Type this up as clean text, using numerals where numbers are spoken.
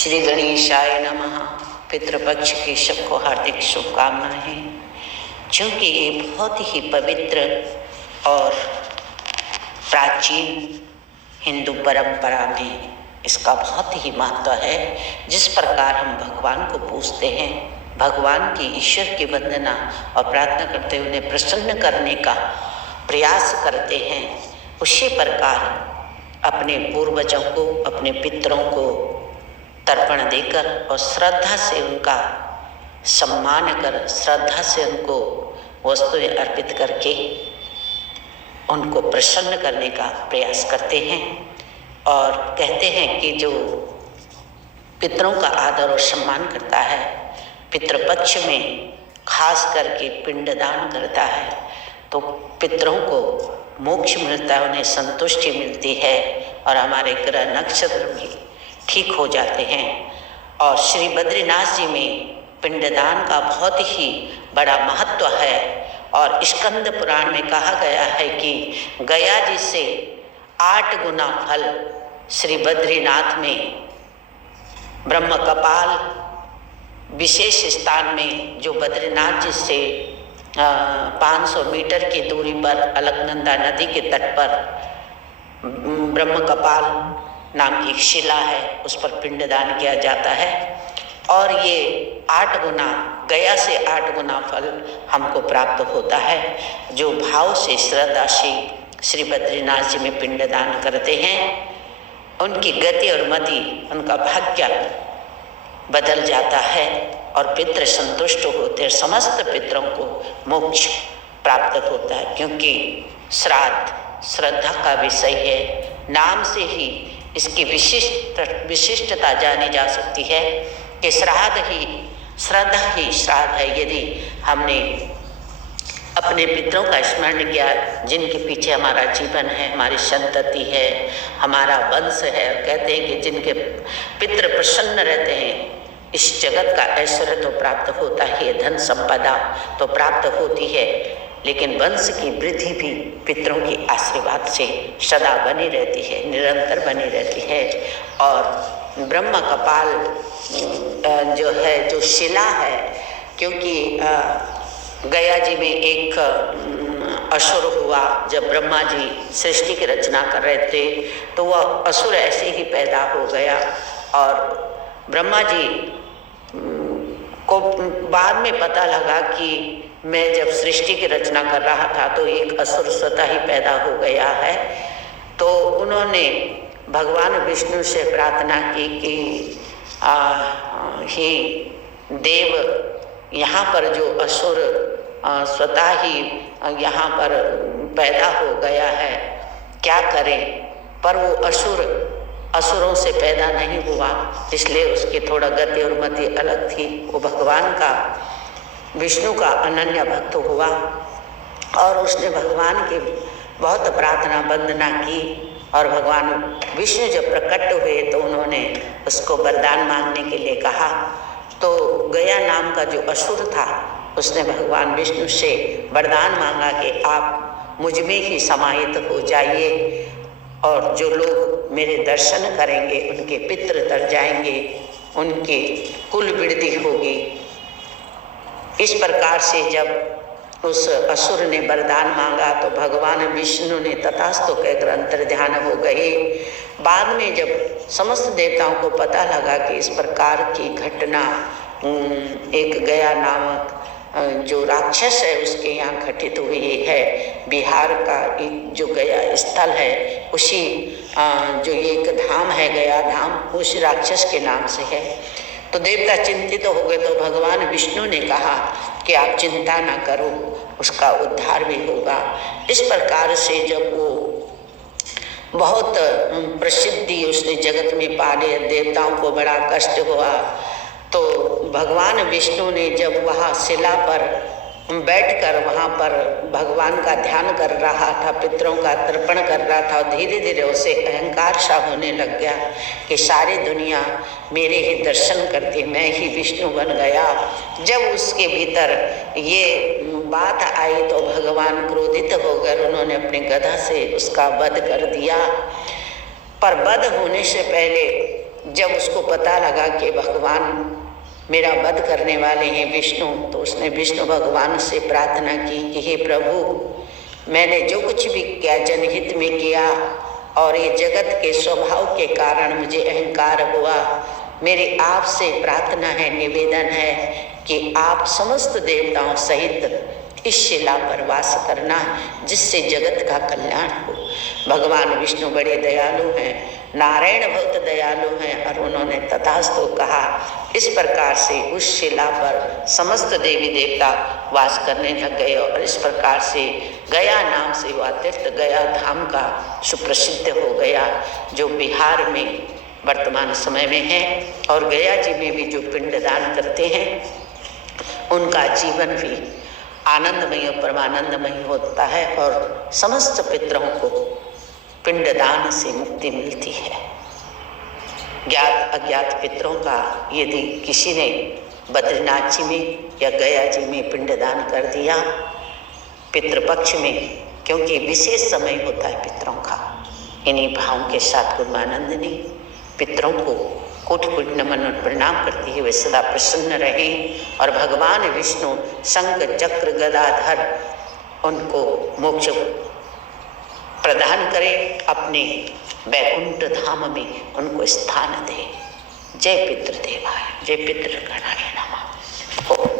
श्री गणेशाय नमः। पितृपक्ष की सबको हार्दिक शुभकामनाएं। चूँकि ये बहुत ही पवित्र और प्राचीन हिंदू परंपरा में इसका बहुत ही महत्व है। जिस प्रकार हम भगवान को पूजते हैं, भगवान की ईश्वर की वंदना और प्रार्थना करते हुए उन्हें प्रसन्न करने का प्रयास करते हैं, उसी प्रकार अपने पूर्वजों को, अपने पितरों को तर्पण देकर और श्रद्धा से उनका सम्मान कर, श्रद्धा से उनको वस्तुएं अर्पित करके उनको प्रसन्न करने का प्रयास करते हैं। और कहते हैं कि जो पितरों का आदर और सम्मान करता है, पितृपक्ष में खास करके पिंडदान करता है, तो पितरों को मोक्ष मिलता है, उन्हें संतुष्टि मिलती है और हमारे ग्रह नक्षत्र भी ठीक हो जाते हैं। और श्री बद्रीनाथ जी में पिंडदान का बहुत ही बड़ा महत्व है। और स्कंद पुराण में कहा गया है कि गया जी से 8 गुना फल श्री बद्रीनाथ में ब्रह्म कपाल विशेष स्थान में, जो बद्रीनाथ जी से 500 मीटर की दूरी पर अलकनंदा नदी के तट पर ब्रह्म कपाल नाम की एक शिला है, उस पर पिंडदान किया जाता है। और ये 8 गुना, गया से 8 गुना फल हमको प्राप्त होता है। जो भाव से, श्रद्धा से श्री बद्रीनाथ जी में पिंडदान करते हैं, उनकी गति और मति, उनका भाग्य बदल जाता है और पितृ संतुष्ट होते हैं। समस्त पितरों को मोक्ष प्राप्त होता है, क्योंकि श्राद्ध श्रद्धा का विषय है। नाम से ही इसकी विशिष्टता जानी जा सकती है कि श्राद्ध ही श्रद्धा ही श्राद्ध है। यदि हमने अपने पितरों का स्मरण किया, जिनके पीछे हमारा जीवन है, हमारी संतति है, हमारा वंश है, और कहते हैं कि जिनके पितृ प्रसन्न रहते हैं, इस जगत का ऐश्वर्य तो प्राप्त होता है, धन संपदा तो प्राप्त होती है, लेकिन वंश की वृद्धि भी पितरों के आशीर्वाद से सदा बनी रहती है, निरंतर बनी रहती है। और ब्रह्म कपाल जो है, जो शिला है, क्योंकि गया जी में एक असुर हुआ, जब ब्रह्मा जी सृष्टि की रचना कर रहे थे, तो वह असुर ऐसे ही पैदा हो गया। और ब्रह्मा जी को बाद में पता लगा कि मैं जब सृष्टि की रचना कर रहा था तो एक असुर स्वतः ही पैदा हो गया है। तो उन्होंने भगवान विष्णु से प्रार्थना की कि हे देव, यहाँ पर जो असुर स्वतः ही यहाँ पर पैदा हो गया है, क्या करें। पर वो असुरों से पैदा नहीं हुआ, इसलिए उसकी थोड़ा गति और मति अलग थी। वो भगवान का, विष्णु का अनन्य भक्त हुआ और उसने भगवान की बहुत प्रार्थना वंदना की। और भगवान विष्णु जब प्रकट हुए तो उन्होंने उसको वरदान मांगने के लिए कहा। तो गया नाम का जो असुर था, उसने भगवान विष्णु से वरदान मांगा कि आप मुझ में ही समाहित हो जाइए, और जो लोग मेरे दर्शन करेंगे उनके पितृ तर जाएंगे, उनकी कुल वृद्धि होगी। इस प्रकार से जब उस असुर ने वरदान मांगा तो भगवान विष्णु ने तथास्तु कहकर अंतर्ध्यान हो गए। बाद में जब समस्त देवताओं को पता लगा कि इस प्रकार की घटना एक गया नामक जो राक्षस है उसके यहाँ घटित हुई है, बिहार का एक जो गया स्थल है, उसी जो एक धाम है गया धाम, उस राक्षस के नाम से है। तो देवता चिंतित हो गए। तो भगवान विष्णु ने कहा कि आप चिंता ना करो, उसका उद्धार भी होगा। इस प्रकार से जब वो बहुत प्रसिद्धि उसने जगत में पा लिया, देवताओं को बड़ा कष्ट हुआ, तो भगवान विष्णु ने जब वहाँ शिला पर बैठकर वहाँ पर भगवान का ध्यान कर रहा था, पितरों का तर्पण कर रहा था, और धीरे धीरे उसे अहंकार सा होने लग गया कि सारी दुनिया मेरे ही दर्शन करती, मैं ही विष्णु बन गया। जब उसके भीतर ये बात आई तो भगवान क्रोधित हो गए, उन्होंने अपने गदा से उसका वध कर दिया। पर वध होने से पहले जब उसको पता लगा कि भगवान मेरा वध करने वाले हैं विष्णु, तो उसने विष्णु भगवान से प्रार्थना की कि हे प्रभु, मैंने जो कुछ भी किया जनहित में किया और ये जगत के स्वभाव के कारण मुझे अहंकार हुआ। मेरी आपसे प्रार्थना है, निवेदन है कि आप समस्त देवताओं सहित इस शिला पर वास करना, जिससे जगत का कल्याण हो। भगवान विष्णु बड़े दयालु हैं, नारायण बहुत दयालु हैं, और उन्होंने तथास्तु कहा। इस प्रकार से उस शिला पर समस्त देवी देवता वास करने लग गए और इस प्रकार से गया नाम से वह तीर्थ गया धाम का सुप्रसिद्ध हो गया, जो बिहार में वर्तमान समय में है। और गया जी में भी जो पिंडदान करते हैं उनका जीवन भी आनंदमय और परमानंदमय होता है और समस्त पितरों को पिंडदान से मुक्ति मिलती है। ज्ञात अज्ञात पितरों का यदि किसी ने बद्रीनाथ जी में या गया जी में पिंडदान कर दिया पितृपक्ष में, क्योंकि विशेष समय होता है पितरों का, इन्हीं भावों के साथ गुरुमानंद ने पितरों को कोटि कोटि नमन और प्रणाम करती है। वे सदा प्रसन्न रहें और भगवान विष्णु शंख चक्र गदाधर उनको मोक्ष प्रदान करें, अपने वैकुंठ धाम में उनको स्थान दे। जय पितृदेवाय, जय पितृगणाय नमः।